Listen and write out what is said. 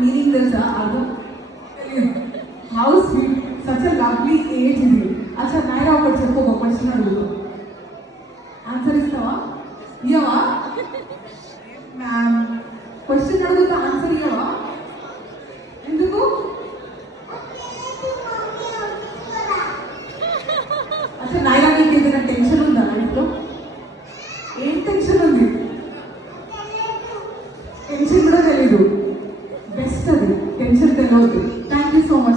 Meaning తెలుసా? అర్థం how sweet, such a lovely age ఇది. అచ్చా నాయరా ఒకటి చెప్పు, ఒక క్వశ్చన్ అడుగుతా, ఆన్సర్ ఇస్తావా? ఇయ్యవా? మ్యామ్ క్వశ్చన్ అడుగుతా, ఆన్సర్ ఇయ్యవా? ఎందుకు? అచ్చా నాయరా నీకు ఏదైనా టెన్షన్ ఉందా లైఫ్లో? ఏం టెన్షన్ ఉంది? టెన్షన్ కూడా తెలీదు. బెస్ట్ అది, టెన్షన్ తెలియదు.